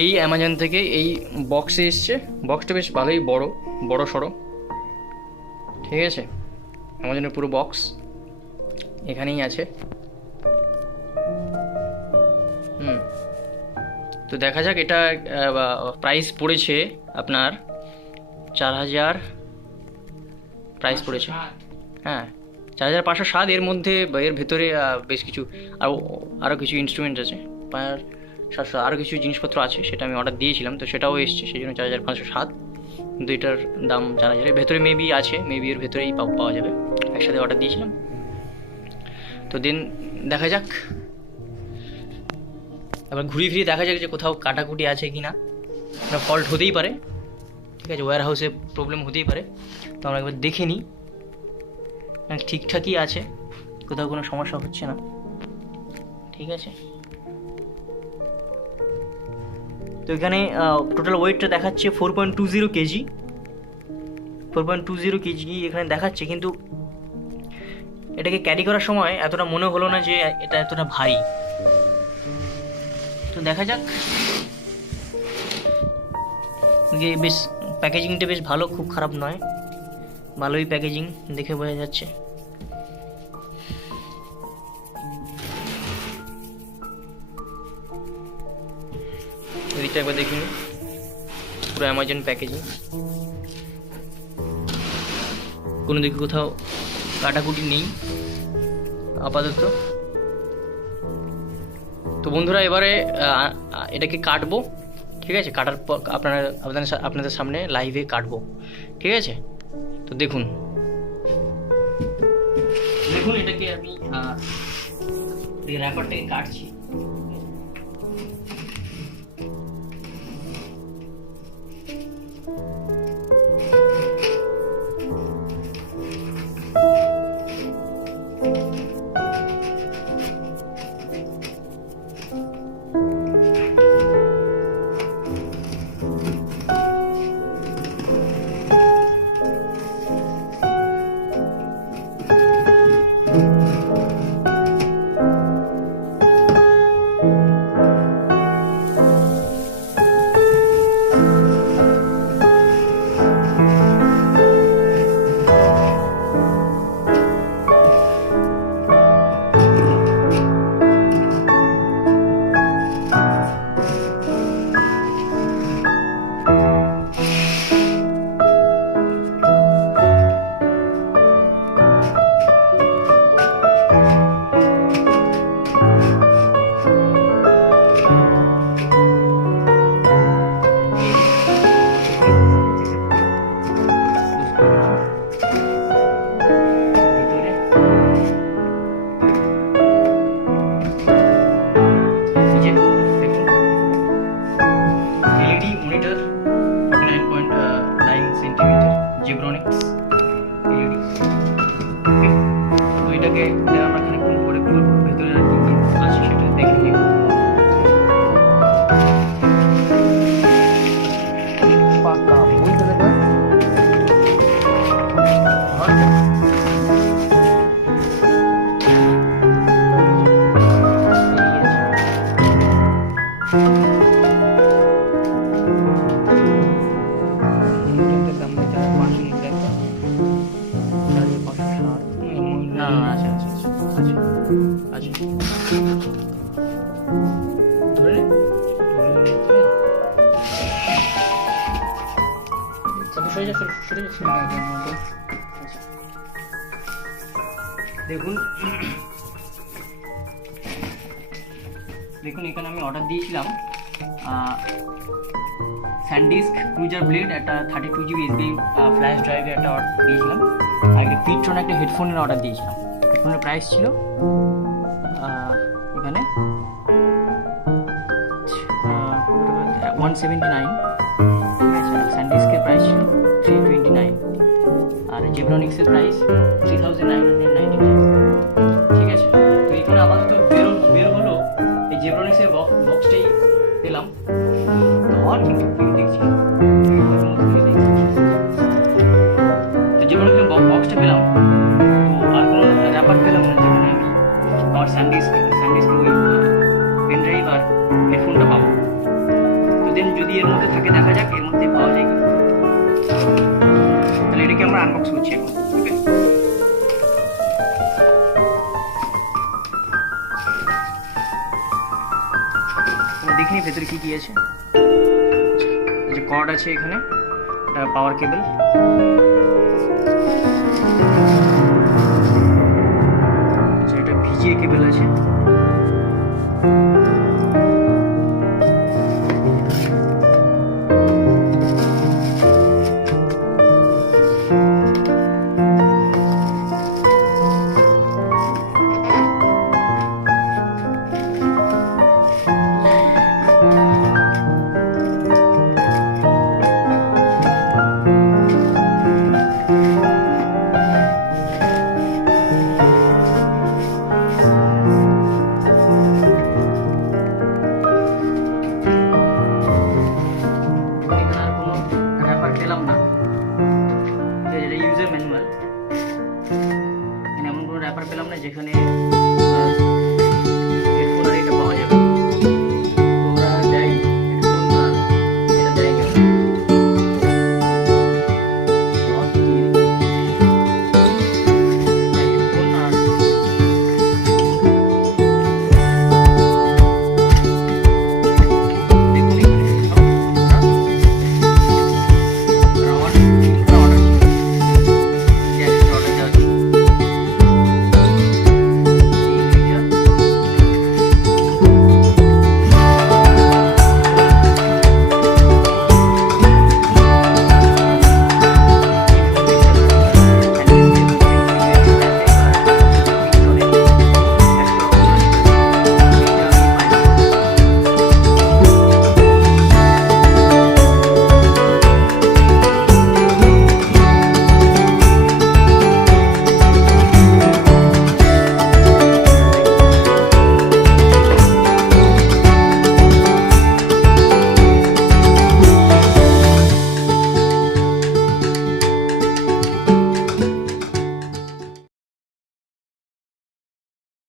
এই অ্যামাজন থেকে এই বক্সে এসছে, বক্সটা বেশ ভালোই বড় সড়ো, ঠিক আছে। অ্যামাজনের পুরো বক্স এখানেই আছে। তো দেখা যাক, এটা প্রাইস পড়েছে আপনার 4000 প্রাইস পড়েছে। হ্যাঁ, 4507। এর মধ্যে এর ভেতরে বেশ কিছু আরও কিছু ইনস্ট্রুমেন্ট আছে, 700 আরও কিছু জিনিসপত্র আছে, সেটা আমি অর্ডার দিয়েছিলাম, তো সেটাও এসছে, সেই জন্য 4507। কিন্তু এটার দাম 4000। এর ভেতরে মেবি আছে, মেবি এর ভেতরেই পাওয়া যাবে, একসাথে অর্ডার দিয়েছিলাম। তো দেন দেখা যাক, এবার ঘুরিয়ে ফিরিয়ে দেখা যাক যে কোথাও কাটাকুটি আছে কি না। ফল্ট হতেই পারে, ঠিক আছে, ওয়্যার হাউসে প্রবলেম হতেই পারে। তো আমরা একবার দেখে নিই, ঠিকঠাকই আছে, কোথাও কোনো সমস্যা হচ্ছে না, ঠিক আছে। তো এখানে টোটাল ওয়েটটা দেখাচ্ছে 4.20 কেজি, 4.20 কেজি এখানে দেখাচ্ছে, কিন্তু এটাকে ক্যারি করার সময় এতটা মনে হলো না যে এটা এতটা ভারী। তো দেখা যাক, বেশ প্যাকেজিংটা বেশ ভালো, খুব খারাপ নয়, ভালোই প্যাকেজিং দেখে বোঝা যাচ্ছে। এদিকটা একবার দেখুন, পুরো অ্যামাজন প্যাকেজিং, কোনো দিকে কোথাও কাটাকুটি নেই আপাতত। তো বন্ধুরা, এবারে এটাকে কাটবো, ঠিক আছে। কাটার পর আপনাদের সামনে লাইভে কাটবো, ঠিক আছে। তো দেখুন এটাকে আমি র্যাপারটাকে কাটছি। দেখুন এখানে আমি অর্ডার দিয়েছিলাম স্যানডিস্ক ক্রুজার ব্লেড, একটা 32GB USB ফ্ল্যাশ ড্রাইভে একটা অর্ডার দিয়েছিলাম, আর একটা পিট্রন একটা হেডফোনের অর্ডার দিয়েছিলাম। হেডফোনের প্রাইস ছিল এখানে 179, ঠিক আছে। আর স্যানডিস্কের প্রাইস ছিল 329, আর জেব্রনিক্সের প্রাইস 3999, ঠিক আছে। তো এখানে আপাতত বের হলো এই জেব্রনিক্সের বক্সটাই পেলাম, তো আর কিন্তু দেখছি তো জেব্রনিক্সের বক্সটা পেলাম, তো আর কোনো র্যাপার পেলাম না যেখানে আমি আমার স্যানডিস্কের ওই পেন ড্রাইভ আর হেডফোনটা পাবো। তো মধ্যে থাকে দেখা যাক এর মধ্যে পাওয়া যায় কি। তাহলে এটাকে আমরা আনবক্স করছি এখন। ওকে, দেখিনি ভেতরে কি কি আছে। এই যে কর্ড আছে এখানে, এটা পাওয়ার কেবল। আচ্ছা, এটা ভিজিএ কেবল আছে।